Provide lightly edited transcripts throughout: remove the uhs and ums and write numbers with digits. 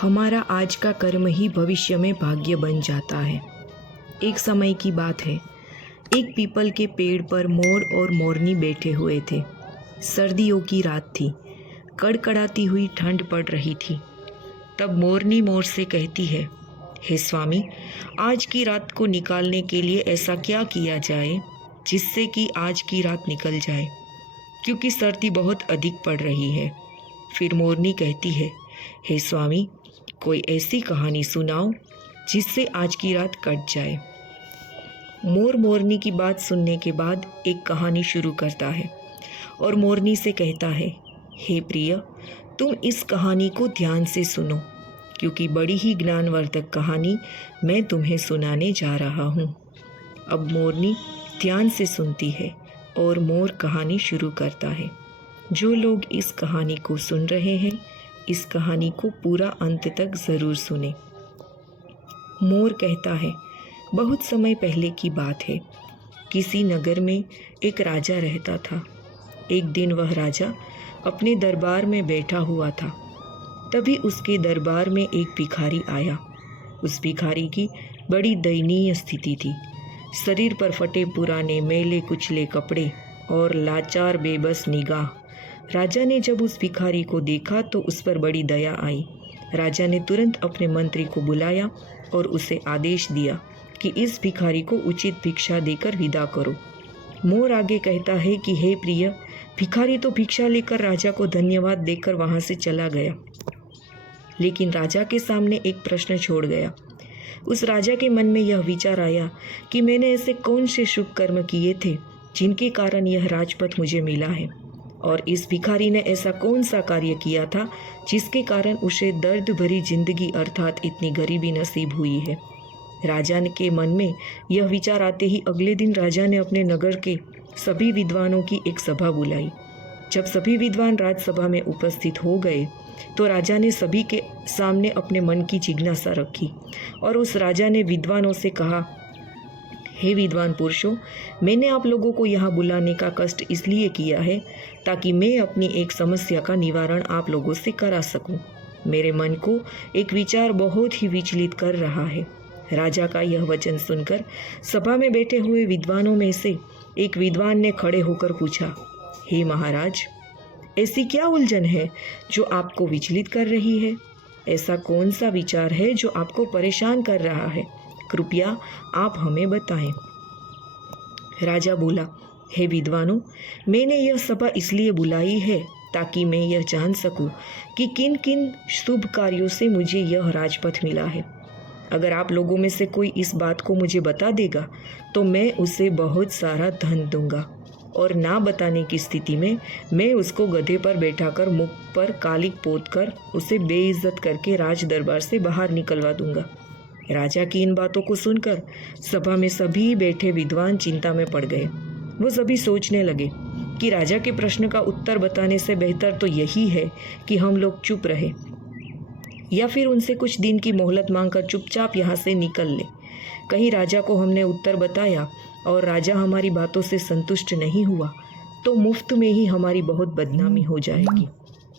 हमारा आज का कर्म ही भविष्य में भाग्य बन जाता है। एक समय की बात है, एक पीपल के पेड़ पर मोर और मोरनी बैठे हुए थे। सर्दियों की रात थी, कड़कड़ाती हुई ठंड पड़ रही थी। तब मोरनी मोर से कहती है, हे स्वामी, आज की रात को निकालने के लिए ऐसा क्या किया जाए जिससे कि आज की रात निकल जाए, क्योंकि सर्दी बहुत अधिक पड़ रही है। फिर मोरनी कहती है, हे स्वामी, कोई ऐसी कहानी सुनाओ जिससे आज की रात कट जाए। मोर मोरनी की बात सुनने के बाद एक कहानी शुरू करता है और मोरनी से कहता है, हे प्रिय, तुम इस कहानी को ध्यान से सुनो, क्योंकि बड़ी ही ज्ञानवर्धक कहानी मैं तुम्हें सुनाने जा रहा हूँ। अब मोरनी ध्यान से सुनती है और मोर कहानी शुरू करता है। जो लोग इस कहानी को सुन रहे हैं, इस कहानी को पूरा अंत तक ज़रूर सुने। मोर कहता है, बहुत समय पहले की बात है। किसी नगर में एक राजा रहता था। एक दिन वह राजा अपने दरबार में बैठा हुआ था। तभी उसके दरबार में एक भिखारी आया। उस भिखारी की बड़ी दयनीय स्थिति थी। शरीर पर फटे पुराने मैले कुचले कपड़े और लाचार बेबस निगाह। राजा ने जब उस भिखारी को देखा तो उस पर बड़ी दया आई। राजा ने तुरंत अपने मंत्री को बुलाया और उसे आदेश दिया कि इस भिखारी को उचित भिक्षा देकर विदा करो। मोर आगे कहता है कि हे प्रिय, भिखारी तो भिक्षा लेकर राजा को धन्यवाद देकर वहाँ से चला गया, लेकिन राजा के सामने एक प्रश्न छोड़ गया। उस राजा के मन में यह विचार आया कि मैंने ऐसे कौन से शुभ कर्म किए थे जिनके कारण यह राजपद मुझे मिला है, और इस भिखारी ने ऐसा कौन सा कार्य किया था जिसके कारण उसे दर्द भरी जिंदगी अर्थात इतनी गरीबी नसीब हुई है। राजा के मन में यह विचार आते ही अगले दिन राजा ने अपने नगर के सभी विद्वानों की एक सभा बुलाई। जब सभी विद्वान राजसभा में उपस्थित हो गए तो राजा ने सभी के सामने अपने मन की जिज्ञासा रखी और उस राजा ने विद्वानों से कहा, हे विद्वान पुरुषों, मैंने आप लोगों को यहाँ बुलाने का कष्ट इसलिए किया है ताकि मैं अपनी एक समस्या का निवारण आप लोगों से करा सकूं। मेरे मन को एक विचार बहुत ही विचलित कर रहा है। राजा का यह वचन सुनकर सभा में बैठे हुए विद्वानों में से एक विद्वान ने खड़े होकर पूछा, हे महाराज, ऐसी क्या उलझन है जो आपको विचलित कर रही है? ऐसा कौन सा विचार है जो आपको परेशान कर रहा है? कृपया आप हमें बताएं। राजा बोला, हे विद्वानों, मैंने यह सभा इसलिए बुलाई है ताकि मैं यह जान सकूं कि किन किन शुभ कार्यों से मुझे यह राजपथ मिला है। अगर आप लोगों में से कोई इस बात को मुझे बता देगा तो मैं उसे बहुत सारा धन दूंगा, और ना बताने की स्थिति में मैं उसको गधे पर बैठाकर मुख पर कालिक पोतकर उसे बेइज्जत करके राज दरबार से बाहर निकलवा दूंगा। राजा की इन बातों को सुनकर सभा में सभी बैठे विद्वान चिंता में पड़ गए। वो सभी सोचने लगे कि राजा के प्रश्न का उत्तर बताने से बेहतर तो यही है कि हम लोग चुप रहे या फिर उनसे कुछ दिन की मोहलत मांगकर चुपचाप यहाँ से निकल ले। कहीं राजा को हमने उत्तर बताया और राजा हमारी बातों से संतुष्ट नहीं हुआ तो मुफ्त में ही हमारी बहुत बदनामी हो जाएगी।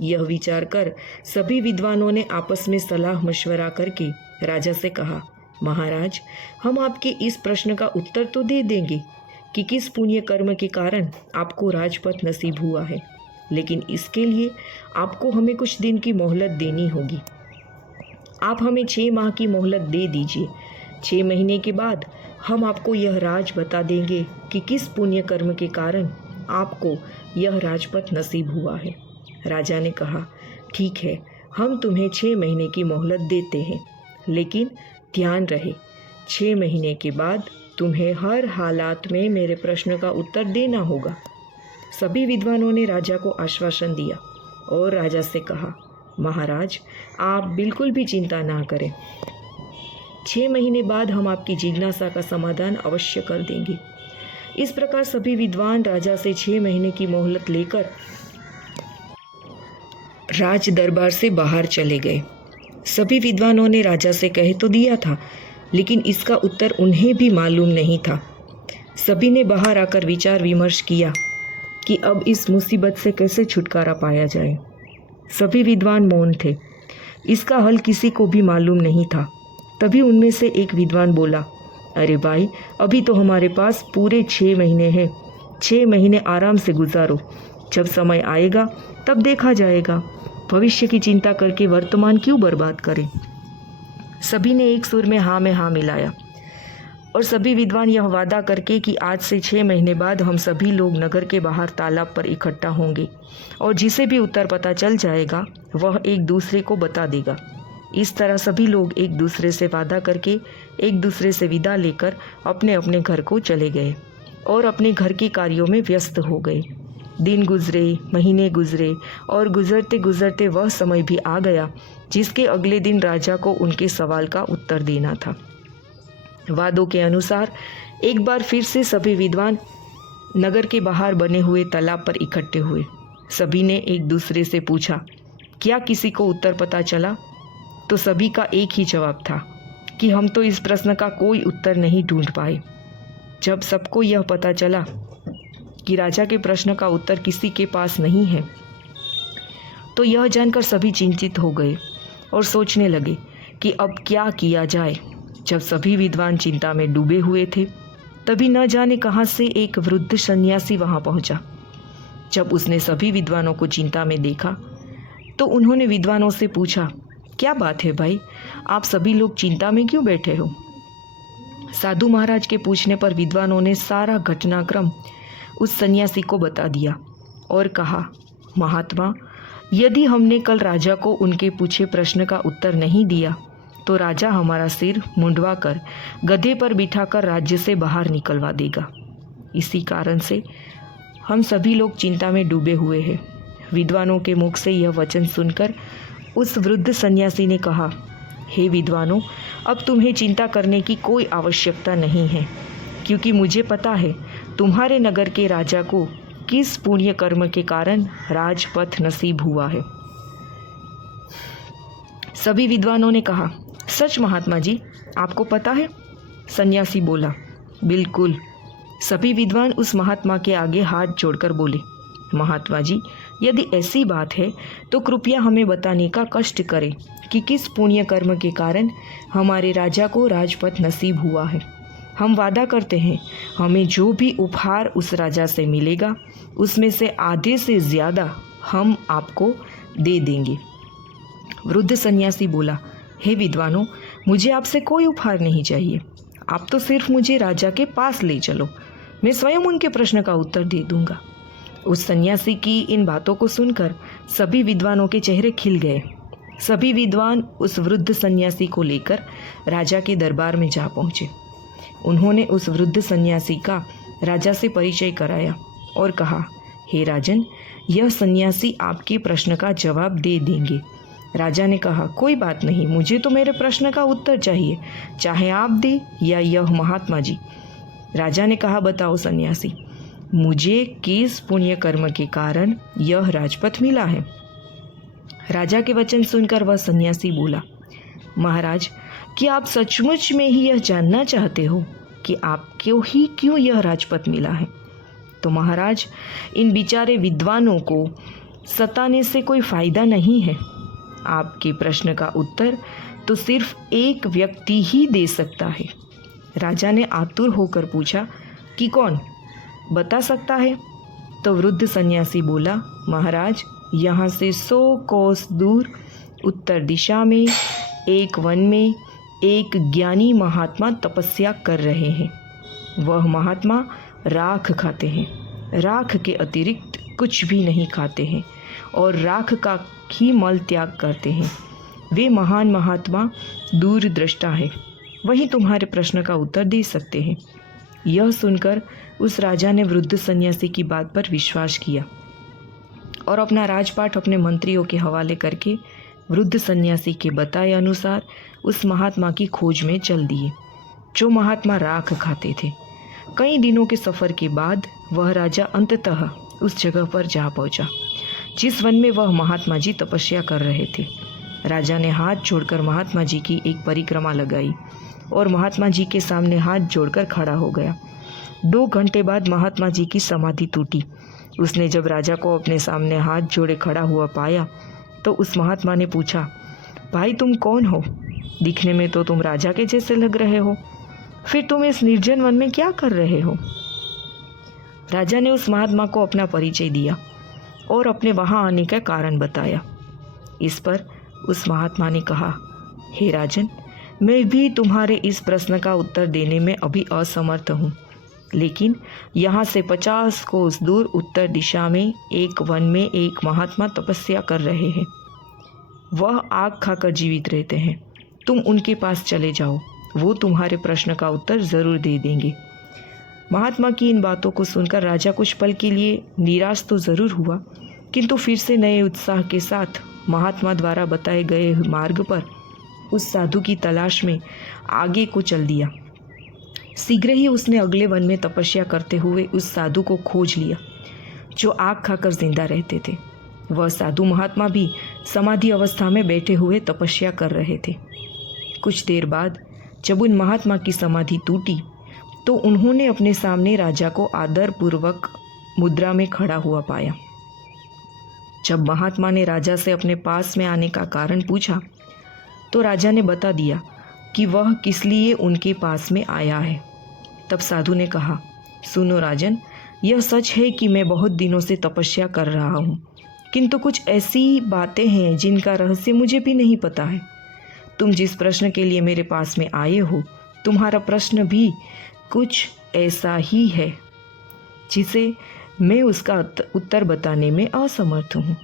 यह विचार कर सभी विद्वानों ने आपस में सलाह मशवरा करके राजा से कहा, महाराज, हम आपके इस प्रश्न का उत्तर तो दे देंगे कि किस पुण्य कर्म के कारण आपको राजपद नसीब हुआ है, लेकिन इसके लिए आपको हमें कुछ दिन की मोहलत देनी होगी। आप हमें 6 माह की मोहलत दे दीजिए। 6 महीने के बाद हम आपको यह राज बता देंगे कि किस पुण्य कर्म के कारण आपको यह राजपद नसीब हुआ है। राजा ने कहा, ठीक है, हम तुम्हें 6 महीने की मोहलत देते हैं, लेकिन ध्यान रहे 6 महीने के बाद तुम्हें हर हालात में मेरे प्रश्न का उत्तर देना होगा। सभी विद्वानों ने राजा को आश्वासन दिया और राजा से कहा, महाराज, आप बिल्कुल भी चिंता ना करें। 6 महीने बाद हम आपकी जिज्ञासा का समाधान अवश्य कर देंगे। इस प्रकार सभी विद्वान राजा से 6 महीने की मोहलत लेकर राज दरबार से बाहर चले गए। सभी विद्वानों ने राजा से कह तो दिया था, लेकिन इसका उत्तर उन्हें भी मालूम नहीं था। सभी ने बाहर आकर विचार विमर्श किया कि अब इस मुसीबत से कैसे छुटकारा पाया जाए। सभी विद्वान मौन थे। इसका हल किसी को भी मालूम नहीं था। तभी उनमें से एक विद्वान बोला, अरे भाई, अभी तो हमारे पास पूरे 6 महीने हैं। 6 महीने आराम से गुजारो, जब समय आएगा तब देखा जाएगा। भविष्य की चिंता करके वर्तमान क्यों बर्बाद करें। सभी ने एक सुर में हाँ मिलाया और सभी विद्वान यह वादा करके कि आज से 6 महीने बाद हम सभी लोग नगर के बाहर तालाब पर इकट्ठा होंगे और जिसे भी उत्तर पता चल जाएगा वह एक दूसरे को बता देगा। इस तरह सभी लोग एक दूसरे से वादा करके एक दूसरे से विदा लेकर अपने अपने घर को चले गए और अपने घर के कार्यों में व्यस्त हो गए। दिन गुजरे, महीने गुजरे और गुजरते गुजरते वह समय भी आ गया जिसके अगले दिन राजा को उनके सवाल का उत्तर देना था। वादों के अनुसार एक बार फिर से सभी विद्वान नगर के बाहर बने हुए तालाब पर इकट्ठे हुए। सभी ने एक दूसरे से पूछा, क्या किसी को उत्तर पता चला? तो सभी का एक ही जवाब था कि हम तो इस प्रश्न का कोई उत्तर नहीं ढूंढ पाए। जब सबको यह पता चला कि राजा के प्रश्न का उत्तर किसी के पास नहीं है, तो यह जानकर सभी चिंतित हो गए और सोचने लगे कि अब क्या किया जाए। जब सभी विद्वान चिंता में डूबे हुए थे, तभी न जाने कहां से एक वृद्ध सन्यासी वहां पहुंचा। जब उसने सभी विद्वानों को चिंता में देखा, तो उन्होंने विद्वानों से पूछा, क्या बात है भाई, आप सभी लोग चिंता में क्यों बैठे हो? साधु महाराज के पूछने पर विद्वानों ने सारा घटनाक्रम उस सन्यासी को बता दिया और कहा, महात्मा, यदि हमने कल राजा को उनके पूछे प्रश्न का उत्तर नहीं दिया तो राजा हमारा सिर मुंडवा कर गधे पर बिठाकर राज्य से बाहर निकलवा देगा। इसी कारण से हम सभी लोग चिंता में डूबे हुए हैं। विद्वानों के मुख से यह वचन सुनकर उस वृद्ध सन्यासी ने कहा, हे विद्वानों, अब तुम्हें चिंता करने की कोई आवश्यकता नहीं है, क्योंकि मुझे पता है तुम्हारे नगर के राजा को किस पुण्य कर्म के कारण राजपथ नसीब हुआ है। सभी विद्वानों ने कहा, सच महात्मा जी, आपको पता है? सन्यासी बोला, बिल्कुल। सभी विद्वान उस महात्मा के आगे हाथ जोड़कर बोले, महात्मा जी, यदि ऐसी बात है तो कृपया हमें बताने का कष्ट करें कि किस पुण्य कर्म के कारण हमारे राजा को राजपथ नसीब हुआ है। हम वादा करते हैं, हमें जो भी उपहार उस राजा से मिलेगा उसमें से आधे से ज़्यादा हम आपको दे देंगे। वृद्ध सन्यासी बोला, हे विद्वानों, मुझे आपसे कोई उपहार नहीं चाहिए। आप तो सिर्फ मुझे राजा के पास ले चलो, मैं स्वयं उनके प्रश्न का उत्तर दे दूंगा। उस सन्यासी की इन बातों को सुनकर सभी विद्वानों के चेहरे खिल गए। सभी विद्वान उस वृद्ध सन्यासी को लेकर राजा के दरबार में जा पहुंचे। उन्होंने उस वृद्ध सन्यासी का राजा से परिचय कराया और कहा, हे राजन, यह सन्यासी आपके प्रश्न का जवाब दे देंगे। राजा ने कहा, कोई बात नहीं, मुझे तो मेरे प्रश्न का उत्तर चाहिए, चाहे आप दे या यह महात्मा जी। राजा ने कहा, बताओ सन्यासी, मुझे किस पुण्य कर्म के कारण यह राजपथ मिला है? राजा के वचन सुनकर वह सन्यासी बोला, महाराज, क्या आप सचमुच में ही यह जानना चाहते हो कि आपको ही क्यों यह राजपथ मिला है? तो महाराज, इन बेचारे विद्वानों को सताने से कोई फायदा नहीं है। आपके प्रश्न का उत्तर तो सिर्फ एक व्यक्ति ही दे सकता है। राजा ने आतुर होकर पूछा कि कौन, बता सकता है? तो वृद्ध सन्यासी बोला, महाराज, यहाँ से 100 कोस दूर उत्तर दिशा में एक वन में एक ज्ञानी महात्मा तपस्या कर रहे हैं। वह महात्मा राख खाते हैं, राख के अतिरिक्त कुछ भी नहीं खाते हैं और राख का ही मल त्याग करते हैं। वे महान महात्मा दूरदृष्टा है, वही तुम्हारे प्रश्न का उत्तर दे सकते हैं। यह सुनकर उस राजा ने वृद्ध सन्यासी की बात पर विश्वास किया और अपना राजपाट अपने मंत्रियों के हवाले करके वृद्ध सन्यासी के बताए अनुसार उस महात्मा की खोज में चल दिए, जो महात्मा राख खाते थे। कई दिनों के सफ़र के बाद वह राजा अंततः उस जगह पर जा पहुंचा जिस वन में वह महात्मा जी तपस्या कर रहे थे। राजा ने हाथ जोड़कर महात्मा जी की एक परिक्रमा लगाई और महात्मा जी के सामने हाथ जोड़कर खड़ा हो गया। 2 घंटे बाद महात्मा जी की समाधि टूटी। उसने जब राजा को अपने सामने हाथ जोड़े खड़ा हुआ पाया तो उस महात्मा ने पूछा, भाई तुम कौन हो? दिखने में तो तुम राजा के जैसे लग रहे हो, फिर तुम इस निर्जन वन में क्या कर रहे हो? राजा ने उस महात्मा को अपना परिचय दिया और अपने वहाँ आने का कारण बताया। इस पर उस महात्मा ने कहा, हे राजन, मैं भी तुम्हारे इस प्रश्न का उत्तर देने में अभी असमर्थ हूँ, लेकिन यहाँ से 50 कोस दूर उत्तर दिशा में एक वन में एक महात्मा तपस्या कर रहे हैं। वह आग खाकर जीवित रहते हैं। तुम उनके पास चले जाओ, वो तुम्हारे प्रश्न का उत्तर ज़रूर दे देंगे। महात्मा की इन बातों को सुनकर राजा कुछ पल के लिए निराश तो ज़रूर हुआ, किंतु फिर से नए उत्साह के साथ महात्मा द्वारा बताए गए मार्ग पर उस साधु की तलाश में आगे को चल दिया। शीघ्र ही उसने अगले वन में तपस्या करते हुए उस साधु को खोज लिया जो आग खाकर जिंदा रहते थे। वह साधु महात्मा भी समाधि अवस्था में बैठे हुए तपस्या कर रहे थे। कुछ देर बाद जब उन महात्मा की समाधि टूटी तो उन्होंने अपने सामने राजा को आदरपूर्वक मुद्रा में खड़ा हुआ पाया। जब महात्मा ने राजा से अपने पास में आने का कारण पूछा तो राजा ने बता दिया कि वह किस लिए उनके पास में आया है। तब साधु ने कहा, सुनो राजन, यह सच है कि मैं बहुत दिनों से तपस्या कर रहा हूँ, किंतु कुछ ऐसी बातें हैं जिनका रहस्य मुझे भी नहीं पता है। तुम जिस प्रश्न के लिए मेरे पास में आए हो, तुम्हारा प्रश्न भी कुछ ऐसा ही है जिसे मैं उसका उत्तर बताने में असमर्थ हूँ।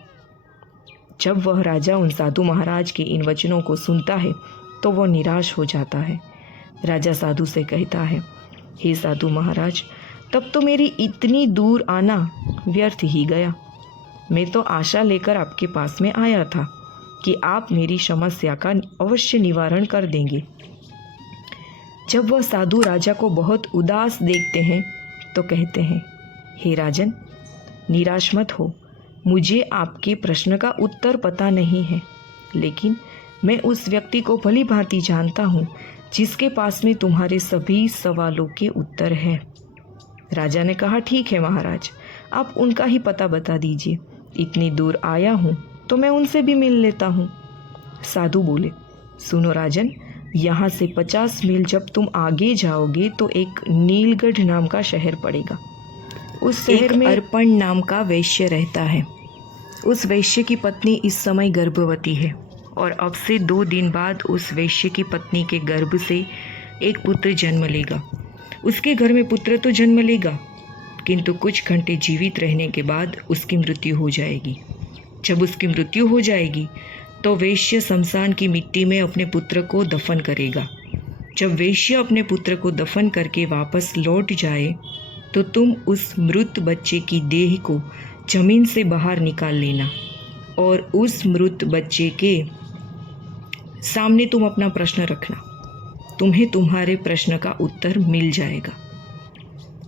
जब वह राजा उन साधु महाराज के इन वचनों को सुनता है तो वह निराश हो जाता है। राजा साधु से कहता है, हे साधु महाराज, तब तो मेरी इतनी दूर आना व्यर्थ ही गया। मैं तो आशा लेकर आपके पास में आया था कि आप मेरी समस्या का अवश्य निवारण कर देंगे। जब वह साधु राजा को बहुत उदास देखते हैं तो कहते हैं, हे राजन, निराश मत हो, मुझे आपके प्रश्न का उत्तर पता नहीं है, लेकिन मैं उस व्यक्ति को भली भांति जानता हूँ जिसके पास में तुम्हारे सभी सवालों के उत्तर हैं। राजा ने कहा, ठीक है महाराज, आप उनका ही पता बता दीजिए। इतनी दूर आया हूँ तो मैं उनसे भी मिल लेता हूँ। साधु बोले, सुनो राजन, यहाँ से 50 मील जब तुम आगे जाओगे तो एक नीलगढ़ नाम का शहर पड़ेगा। उस शहर में अर्पण नाम का वैश्य रहता है। उस वैश्य की पत्नी इस समय गर्भवती है और अब से 2 दिन बाद उस वैश्य की पत्नी के गर्भ से एक पुत्र जन्म लेगा। उसके घर में पुत्र तो जन्म लेगा, किंतु कुछ घंटे जीवित रहने के बाद उसकी मृत्यु हो जाएगी। जब उसकी मृत्यु हो जाएगी तो वैश्य शमशान की मिट्टी में अपने पुत्र को दफन करेगा। जब वैश्य अपने पुत्र को दफन करके वापस लौट जाए तो तुम उस मृत बच्चे की देह को जमीन से बाहर निकाल लेना और उस मृत बच्चे के सामने तुम अपना प्रश्न रखना। तुम्हें तुम्हारे प्रश्न का उत्तर मिल जाएगा।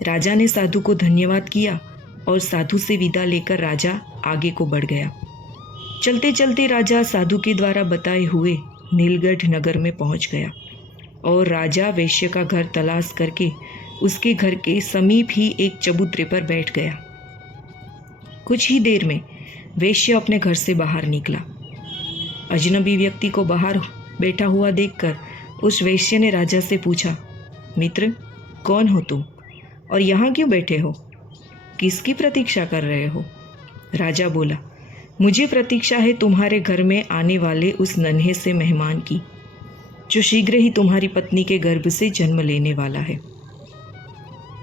राजा ने साधु को धन्यवाद किया और साधु से विदा लेकर राजा आगे को बढ़ गया। चलते चलते राजा साधु के द्वारा बताए हुए नीलगढ़ नगर में पहुंच गया और राजा वैश्य का घर तलाश करके उसके घर के समीप ही एक चबूतरे पर बैठ गया। कुछ ही देर में वैश्य अपने घर से बाहर निकला। अजनबी व्यक्ति को बाहर बैठा हुआ देखकर उस वैश्य ने राजा से पूछा, मित्र, कौन हो तुम और यहाँ क्यों बैठे हो? किसकी प्रतीक्षा कर रहे हो? राजा बोला, मुझे प्रतीक्षा है तुम्हारे घर में आने वाले उस नन्हे से मेहमान की, जो शीघ्र ही तुम्हारी पत्नी के गर्भ से जन्म लेने वाला है।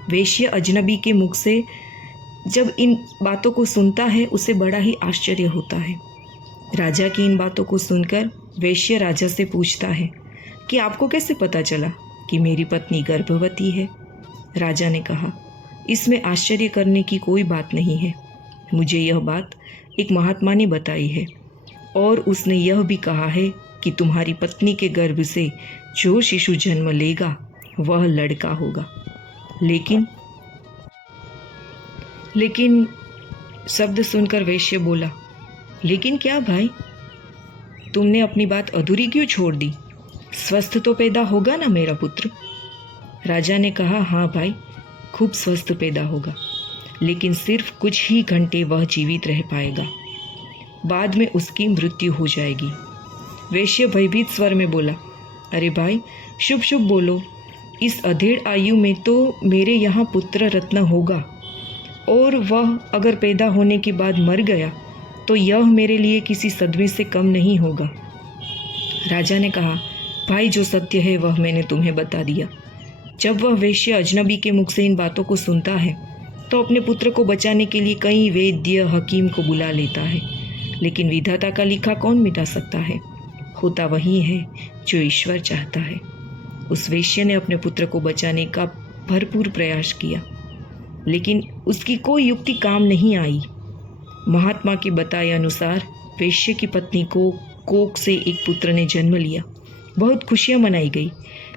वैश्य अजनबी के मुख से जब इन बातों को सुनता है उसे बड़ा ही आश्चर्य होता है। राजा की इन बातों को सुनकर वैश्य राजा से पूछता है कि आपको कैसे पता चला कि मेरी पत्नी गर्भवती है? राजा ने कहा, इसमें आश्चर्य करने की कोई बात नहीं है। मुझे यह बात एक महात्मा ने बताई है और उसने यह भी कहा है कि तुम्हारी पत्नी के गर्भ से जो शिशु जन्म लेगा वह लड़का होगा। लेकिन शब्द सुनकर वैश्य बोला, लेकिन क्या भाई, तुमने अपनी बात अधूरी क्यों छोड़ दी? स्वस्थ तो पैदा होगा ना मेरा पुत्र? राजा ने कहा, हाँ भाई, खूब स्वस्थ पैदा होगा, लेकिन सिर्फ कुछ ही घंटे वह जीवित रह पाएगा। बाद में उसकी मृत्यु हो जाएगी। वैश्य भयभीत स्वर में बोला, अरे भाई, शुभ शुभ बोलो। इस अधेड़ आयु में तो मेरे यहाँ पुत्र रत्न होगा, और वह अगर पैदा होने के बाद मर गया तो यह मेरे लिए किसी सदमे से कम नहीं होगा। राजा ने कहा, भाई, जो सत्य है वह मैंने तुम्हें बता दिया। जब वह वैश्य अजनबी के मुख से इन बातों को सुनता है तो अपने पुत्र को बचाने के लिए कई वैद्य हकीम को बुला लेता है, लेकिन विधाता का लिखा कौन मिटा सकता है। होता वही है जो ईश्वर चाहता है। उस वैश्य ने अपने पुत्र को बचाने का भरपूर प्रयास किया, लेकिन उसकी कोई युक्ति काम नहीं आई। महात्मा के बताए अनुसार वैश्य की पत्नी को कोख से एक पुत्र ने जन्म लिया। बहुत खुशियां मनाई गई,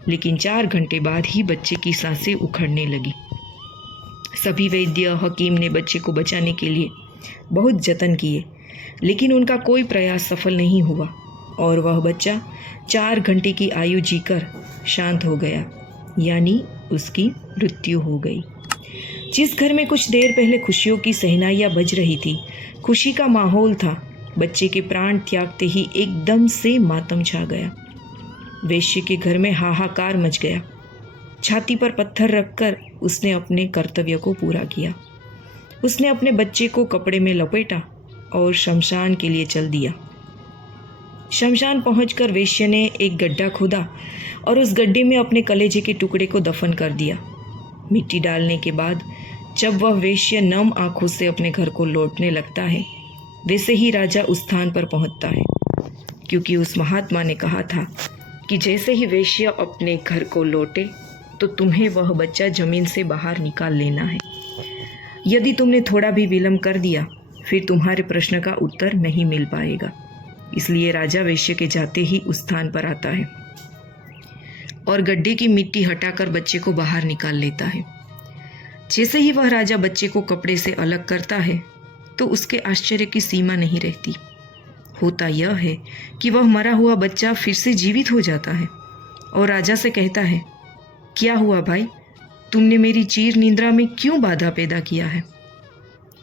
लेकिन 4 घंटे बाद ही बच्चे की सांसें उखड़ने लगी। सभी वैद्य हकीम ने बच्चे को बचाने के लिए बहुत जतन किए, लेकिन उनका कोई प्रयास सफल नहीं हुआ और वह बच्चा 4 घंटे की आयु जीकर शांत हो गया, यानी उसकी मृत्यु हो गई। जिस घर में कुछ देर पहले खुशियों की सहनाइयाँ बज रही थी, खुशी का माहौल था, बच्चे के प्राण त्यागते ही एकदम से मातम छा गया। वैश्य के घर में हाहाकार मच गया। छाती पर पत्थर रखकर उसने अपने कर्तव्य को पूरा किया। उसने अपने बच्चे को कपड़े में लपेटा और शमशान के लिए चल दिया। शमशान पहुंचकर वैश्य ने एक गड्ढा खोदा और उस गड्ढे में अपने कलेजे के टुकड़े को दफन कर दिया। मिट्टी डालने के बाद जब वह वैश्य नम आंखों से अपने घर को लौटने लगता है, वैसे ही राजा उस स्थान पर पहुंचता है, क्योंकि उस महात्मा ने कहा था कि जैसे ही वैश्य अपने घर को लौटे तो तुम्हें वह बच्चा जमीन से बाहर निकाल लेना है। यदि तुमने थोड़ा भी विलंब कर दिया फिर तुम्हारे प्रश्न का उत्तर नहीं मिल पाएगा। इसलिए राजा वैश्य के जाते ही उस स्थान पर आता है और गड्ढे की मिट्टी हटाकर बच्चे को बाहर निकाल लेता है। जैसे ही वह राजा बच्चे को कपड़े से अलग करता है तो उसके आश्चर्य की सीमा नहीं रहती। होता यह है कि वह मरा हुआ बच्चा फिर से जीवित हो जाता है और राजा से कहता है, क्या हुआ भाई, तुमने मेरी चीर निद्रा में क्यों बाधा पैदा किया है।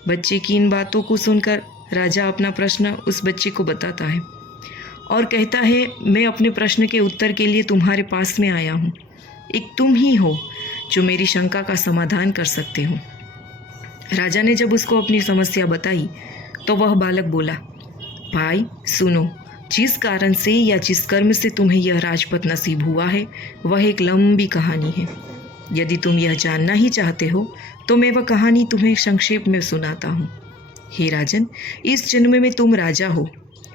बच्चे की इन बातों को सुनकर राजा अपना प्रश्न उस बच्चे को बताता है और कहता है, मैं अपने प्रश्न के उत्तर के लिए तुम्हारे पास में आया हूँ। एक तुम ही हो जो मेरी शंका का समाधान कर सकते हो। राजा ने जब उसको अपनी समस्या बताई तो वह बालक बोला, भाई सुनो, जिस कारण से या जिस कर्म से तुम्हें यह राजपद नसीब हुआ है वह एक लंबी कहानी है। यदि तुम यह जानना ही चाहते हो तो मैं वह कहानी तुम्हें संक्षेप में सुनाता हूँ। हे राजन, इस जन्म में तुम राजा हो।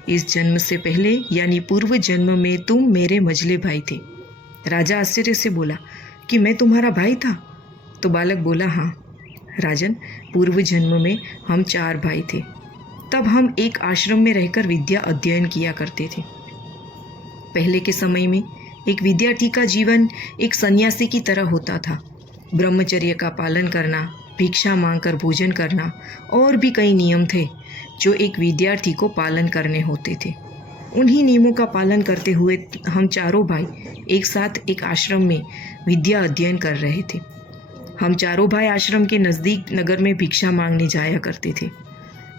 इस जन्म से पहले यानी पूर्व जन्म में तुम मेरे मझले भाई थे। राजा आश्चर्य से बोला कि मैं तुम्हारा भाई था? तो बालक बोला, हाँ राजन, पूर्व जन्म में हम 4 भाई थे। तब हम एक आश्रम में रहकर विद्या अध्ययन किया करते थे। पहले के समय में एक विद्यार्थी का जीवन एक सन्यासी की तरह होता था। ब्रह्मचर्य का पालन करना, भिक्षा मांगकर भोजन करना और भी कई नियम थे जो एक विद्यार्थी को पालन करने होते थे। उन्हीं नियमों का पालन करते हुए हम 4 भाई एक साथ एक आश्रम में विद्या अध्ययन कर रहे थे। हम 4 भाई आश्रम के नज़दीक नगर में भिक्षा मांगने जाया करते थे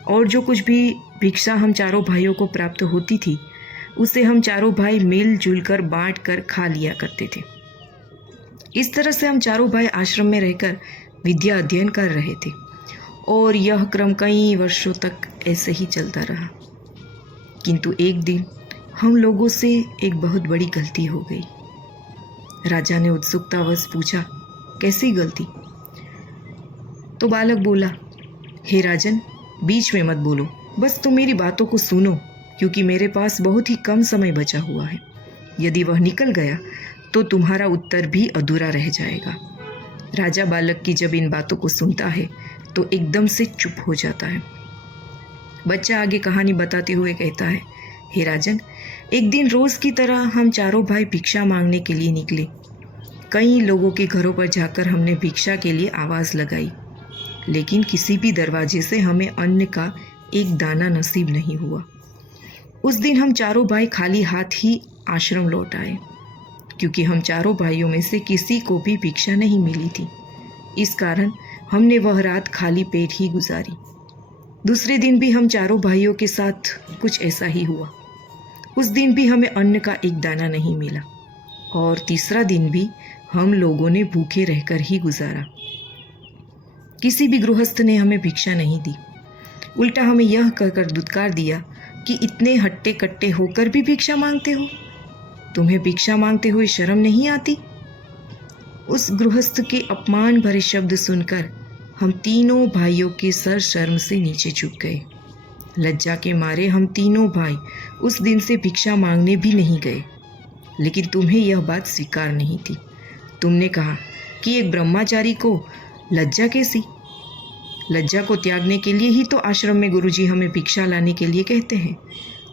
और जो कुछ भी भिक्षा हम 4 भाइयों को प्राप्त होती थी उसे हम 4 भाई मिलजुल कर बाँट कर खा लिया करते थे। इस तरह से हम 4 भाई आश्रम में रहकर विद्या अध्ययन कर रहे थे और यह क्रम कई वर्षों तक ऐसे ही चलता रहा। किंतु एक दिन हम लोगों से एक बहुत बड़ी गलती हो गई। राजा ने उत्सुकतावश पूछा, कैसी गलती? तो बालक बोला, हे राजन, बीच में मत बोलो, बस तुम मेरी बातों को सुनो, क्योंकि मेरे पास बहुत ही कम समय बचा हुआ है। यदि वह निकल गया तो तुम्हारा उत्तर भी अधूरा रह जाएगा। राजा बालक की जब इन बातों को सुनता है तो एकदम से चुप हो जाता है। बच्चा आगे कहानी बताते हुए कहता है, हे राजन, एक दिन रोज़ की तरह हम 4 भाई भिक्षा मांगने के लिए निकले। कई लोगों के घरों पर जाकर हमने भिक्षा के लिए आवाज़ लगाई, लेकिन किसी भी दरवाजे से हमें अन्न का एक दाना नसीब नहीं हुआ। उस दिन हम 4 भाई खाली हाथ ही आश्रम लौट आए, क्योंकि हम 4 भाइयों में से किसी को भी भिक्षा नहीं मिली थी। इस कारण हमने वह रात खाली पेट ही गुजारी। दूसरे दिन भी हम 4 भाइयों के साथ कुछ ऐसा ही हुआ। उस दिन भी हमें अन्न का एक दाना नहीं मिला और तीसरा दिन भी हम लोगों ने भूखे रहकर ही गुजारा। किसी भी गृहस्थ ने हमें भिक्षा नहीं दी, उल्टा हमें यह कहकर दुत्कार दिया कि इतने हट्टे कट्टे होकर भी भिक्षा मांगते हो, तुम्हें भिक्षा मांगते हुए शर्म नहीं आती। उस गृहस्थ के अपमान भरे शब्द सुनकर हम तीनों भाइयों के सर शर्म से नीचे झुक गए। लज्जा के मारे हम तीनों भाई उस दिन से भिक्षा मांगने भी नहीं गए। लेकिन तुम्हें यह बात स्वीकार नहीं थी। तुमने कहा कि एक ब्रह्मचारी को लज्जा कैसी? लज्जा को त्यागने के लिए ही तो आश्रम में गुरुजी हमें भिक्षा लाने के लिए कहते हैं,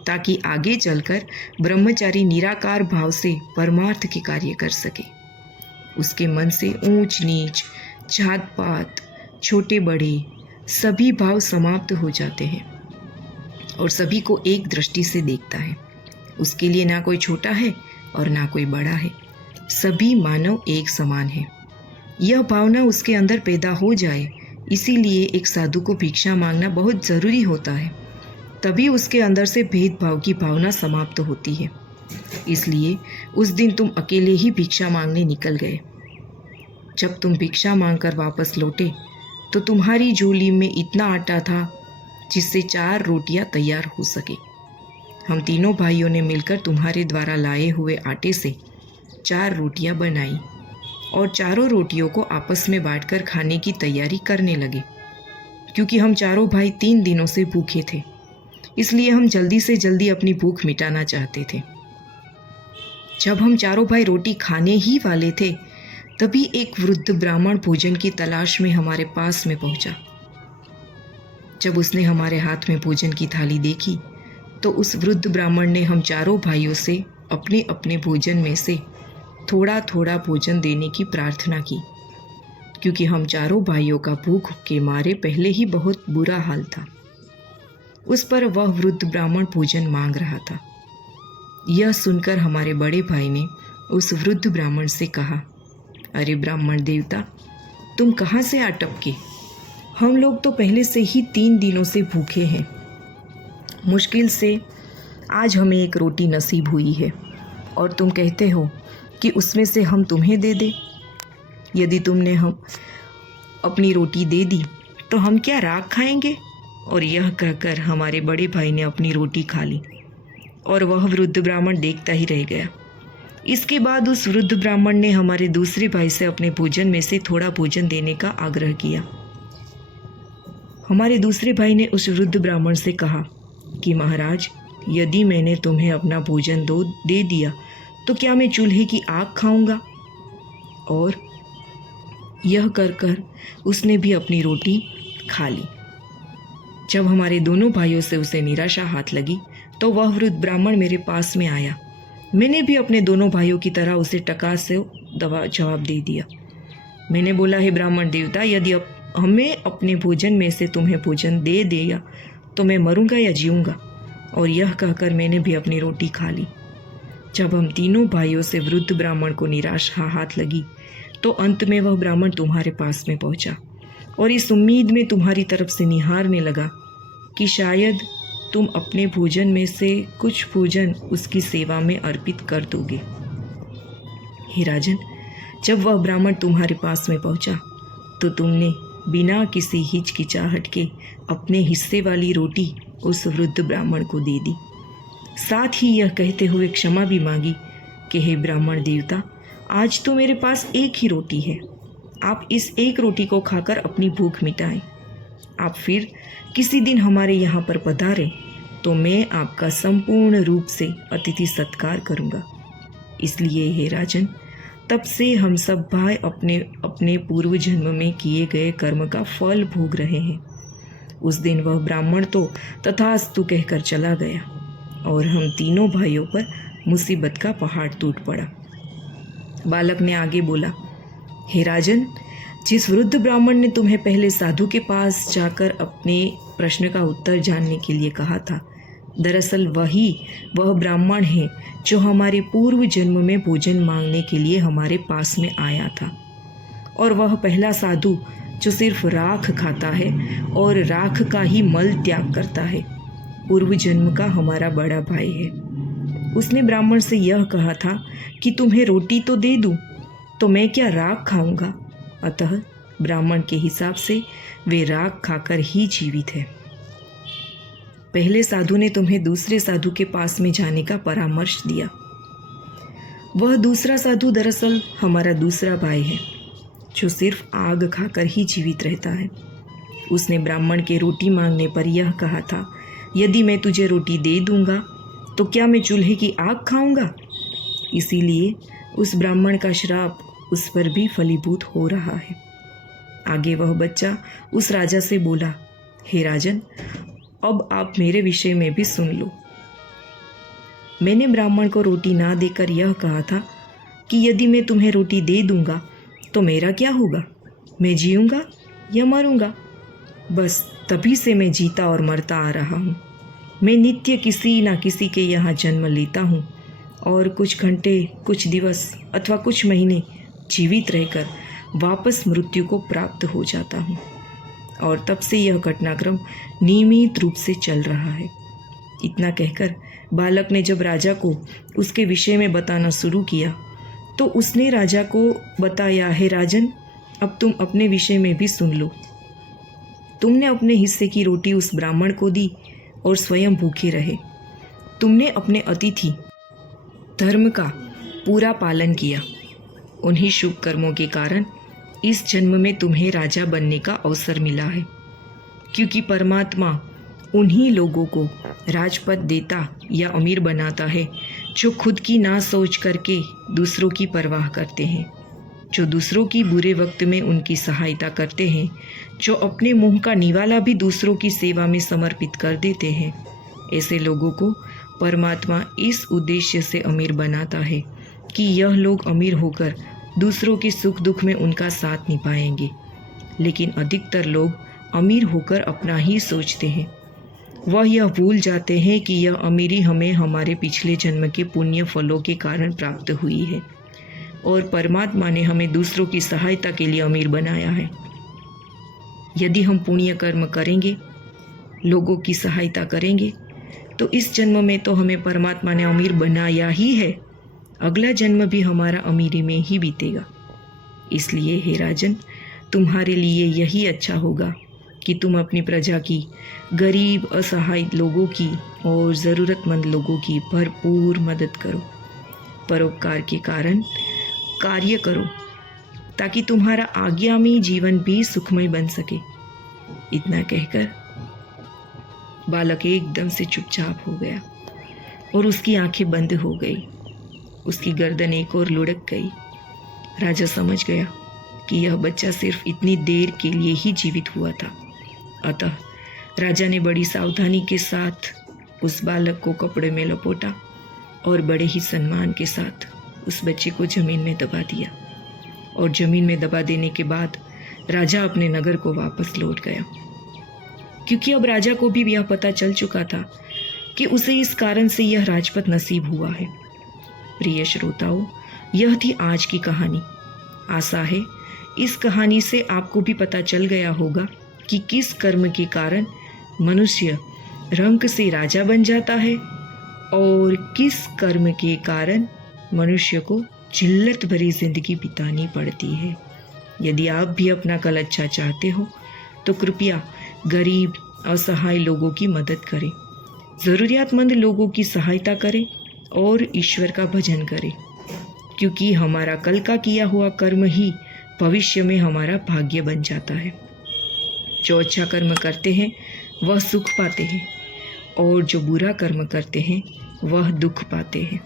ताकि आगे चलकर ब्रह्मचारी निराकार भाव से परमार्थ के कार्य कर सके। उसके मन से ऊंच नीच, जात पात, छोटे बड़े सभी भाव समाप्त हो जाते हैं और सभी को एक दृष्टि से देखता है। उसके लिए ना कोई छोटा है और ना कोई बड़ा है, सभी मानव एक समान है। यह भावना उसके अंदर पैदा हो जाए, इसीलिए एक साधु को भिक्षा मांगना बहुत ज़रूरी होता है। तभी उसके अंदर से भेदभाव की भावना समाप्त होती है। इसलिए उस दिन तुम अकेले ही भिक्षा मांगने निकल गए। जब तुम भिक्षा मांगकर वापस लौटे तो तुम्हारी झोली में इतना आटा था जिससे 4 रोटियां तैयार हो सके। हम तीनों भाइयों ने मिलकर तुम्हारे द्वारा लाए हुए आटे से 4 रोटियां बनाई और चारों रोटियों को आपस में बांटकर खाने की तैयारी करने लगे। क्योंकि हम चारों भाई 3 दिनों से भूखे थे, इसलिए हम जल्दी से जल्दी अपनी भूख मिटाना चाहते थे। जब हम चारों भाई रोटी खाने ही वाले थे, तभी एक वृद्ध ब्राह्मण भोजन की तलाश में हमारे पास में पहुंचा। जब उसने हमारे हाथ में भोजन की थाली देखी तो उस वृद्ध ब्राह्मण ने हम चारों भाइयों से अपने अपने भोजन में से थोड़ा थोड़ा भोजन देने की प्रार्थना की, क्योंकि हम चारों भाइयों का भूख के मारे पहले ही बहुत बुरा हाल था। उस पर वह वृद्ध ब्राह्मण भोजन मांग रहा था। यह सुनकर हमारे बड़े भाई ने उस वृद्ध ब्राह्मण से कहा, अरे ब्राह्मण देवता, तुम कहाँ से आ टपके? हम लोग तो पहले से ही 3 दिनों से भूखे हैं। मुश्किल से आज हमें एक रोटी नसीब हुई है और तुम कहते हो कि उसमें से हम तुम्हें दे दें। यदि तुमने हम अपनी रोटी दे दी तो हम क्या राख खाएंगे? और यह कहकर हमारे बड़े भाई ने अपनी रोटी खा ली और वह वृद्ध ब्राह्मण देखता ही रह गया। इसके बाद उस वृद्ध ब्राह्मण ने हमारे दूसरे भाई से अपने भोजन में से थोड़ा भोजन देने का आग्रह किया। हमारे दूसरे भाई ने उस वृद्ध ब्राह्मण से कहा कि महाराज, यदि मैंने तुम्हें अपना भोजन दे दिया तो क्या मैं चूल्हे की आग खाऊंगा? और यह कर उसने भी अपनी रोटी खा ली। जब हमारे दोनों भाइयों से उसे निराशा हाथ लगी तो वह वृद्ध ब्राह्मण मेरे पास में आया। मैंने भी अपने दोनों भाइयों की तरह उसे टका से जवाब दे दिया। मैंने बोला, हे ब्राह्मण देवता, यदि हमें अपने भोजन में से तुम्हें भोजन दे दिया तो मैं मरूंगा या जीऊँगा? और यह कहकर मैंने भी अपनी रोटी खा ली। जब हम तीनों भाइयों से वृद्ध ब्राह्मण को निराशा हाथ लगी तो अंत में वह ब्राह्मण तुम्हारे पास में पहुंचा और इस उम्मीद में तुम्हारी तरफ से निहारने लगा कि शायद तुम अपने भोजन में से कुछ भोजन उसकी सेवा में अर्पित कर दोगे। हे राजन, जब वह ब्राह्मण तुम्हारे पास में पहुंचा तो तुमने बिना किसी हिचकिचाहट के अपने हिस्से वाली रोटी उस वृद्ध ब्राह्मण को दे दी। साथ ही यह कहते हुए क्षमा भी मांगी कि हे ब्राह्मण देवता, आज तो मेरे पास एक ही रोटी है, आप इस एक रोटी को खाकर अपनी भूख मिटाएं। आप फिर किसी दिन हमारे यहाँ पर पधारें तो मैं आपका संपूर्ण रूप से अतिथि सत्कार करूँगा। इसलिए हे राजन, तब से हम सब भाई अपने अपने पूर्व जन्म में किए गए कर्म का फल भोग रहे हैं। उस दिन वह ब्राह्मण तो तथास्तु कहकर चला गया और हम तीनों भाइयों पर मुसीबत का पहाड़ टूट पड़ा। बालक ने आगे बोला, हे राजन, जिस वृद्ध ब्राह्मण ने तुम्हें पहले साधु के पास जाकर अपने प्रश्न का उत्तर जानने के लिए कहा था, दरअसल वह ब्राह्मण है जो हमारे पूर्व जन्म में भोजन मांगने के लिए हमारे पास में आया था। और वह पहला साधु जो सिर्फ राख खाता है और राख का ही मल त्याग करता है, पूर्व जन्म का हमारा बड़ा भाई है। उसने ब्राह्मण से यह कहा था कि तुम्हें रोटी तो दे दूं, तो मैं क्या राख खाऊंगा। अतः ब्राह्मण के हिसाब से वे राख खाकर ही जीवित है। पहले साधु ने तुम्हें दूसरे साधु के पास में जाने का परामर्श दिया। वह दूसरा साधु दरअसल हमारा दूसरा भाई है, जो सिर्फ आग खाकर ही जीवित रहता है। उसने ब्राह्मण के रोटी मांगने पर यह कहा था, यदि मैं तुझे रोटी दे दूंगा तो क्या मैं चूल्हे की आग खाऊंगा। इसीलिए उस ब्राह्मण का श्राप उस पर भी फलीभूत हो रहा है। आगे वह बच्चा उस राजा से बोला, हे राजन, अब आप मेरे विषय में भी सुन लो। मैंने ब्राह्मण को रोटी ना देकर यह कहा था कि यदि मैं तुम्हें रोटी दे दूंगा तो मेरा क्या होगा, मैं जीऊँगा या मरूंगा। बस तभी से मैं जीता और मरता आ रहा हूँ। मैं नित्य किसी ना किसी के यहाँ जन्म लेता हूँ और कुछ घंटे, कुछ दिवस अथवा कुछ महीने जीवित रहकर वापस मृत्यु को प्राप्त हो जाता हूँ। और तब से यह घटनाक्रम नियमित रूप से चल रहा है। इतना कहकर बालक ने जब राजा को उसके विषय में बताना शुरू किया तो उसने राजा को बताया, हे राजन, अब तुम अपने विषय में भी सुन लो। तुमने अपने हिस्से की रोटी उस ब्राह्मण को दी और स्वयं भूखे रहे। तुमने अपने अतिथि धर्म का पूरा पालन किया। उन्हीं शुभ कर्मों के कारण इस जन्म में तुम्हें राजा बनने का अवसर मिला है, क्योंकि परमात्मा उन्हीं लोगों को राजपद देता या अमीर बनाता है जो खुद की ना सोच करके दूसरों की परवाह करते हैं, जो दूसरों की बुरे वक्त में उनकी सहायता करते हैं, जो अपने मुंह का निवाला भी दूसरों की सेवा में समर्पित कर देते हैं। ऐसे लोगों को परमात्मा इस उद्देश्य से अमीर बनाता है कि यह लोग अमीर होकर दूसरों के सुख दुख में उनका साथ निभाएंगे। लेकिन अधिकतर लोग अमीर होकर अपना ही सोचते हैं। वह यह भूल जाते हैं कि यह अमीरी हमें हमारे पिछले जन्म के पुण्य फलों के कारण प्राप्त हुई है और परमात्मा ने हमें दूसरों की सहायता के लिए अमीर बनाया है। यदि हम पुण्य कर्म करेंगे, लोगों की सहायता करेंगे, तो इस जन्म में तो हमें परमात्मा ने अमीर बनाया ही है, अगला जन्म भी हमारा अमीरी में ही बीतेगा। इसलिए हे राजन, तुम्हारे लिए यही अच्छा होगा कि तुम अपनी प्रजा की, गरीब असहाय लोगों की और ज़रूरतमंद लोगों की भरपूर मदद करो। परोपकार के कारण कार्य करो ताकि तुम्हारा आगामी जीवन भी सुखमय बन सके। इतना कहकर बालक एकदम से चुपचाप हो गया और उसकी आंखें बंद हो गई। उसकी गर्दन एक ओर लुढ़क गई। राजा समझ गया कि यह बच्चा सिर्फ इतनी देर के लिए ही जीवित हुआ था। अतः राजा ने बड़ी सावधानी के साथ उस बालक को कपड़े में लपेटा और बड़े ही सम्मान के साथ उस बच्चे को जमीन में दबा दिया। और जमीन में दबा देने के बाद राजा अपने नगर को वापस लौट गया, क्योंकि अब राजा को भी यह पता चल चुका था कि उसे इस कारण से यह राजपद नसीब हुआ है। प्रिय श्रोताओं, यह थी आज की कहानी। आशा है इस कहानी से आपको भी पता चल गया होगा कि किस कर्म के कारण मनुष्य रंक से राजा बन जाता है और किस कर्म के कारण मनुष्य को जिल्लत भरी जिंदगी बितानी पड़ती है। यदि आप भी अपना कल अच्छा चाहते हो तो कृपया गरीब असहाय लोगों की मदद करें, ज़रूरियातमंद लोगों की सहायता करें और ईश्वर का भजन करें, क्योंकि हमारा कल का किया हुआ कर्म ही भविष्य में हमारा भाग्य बन जाता है। जो अच्छा कर्म करते हैं वह सुख पाते हैं और जो बुरा कर्म करते हैं वह दुख पाते हैं।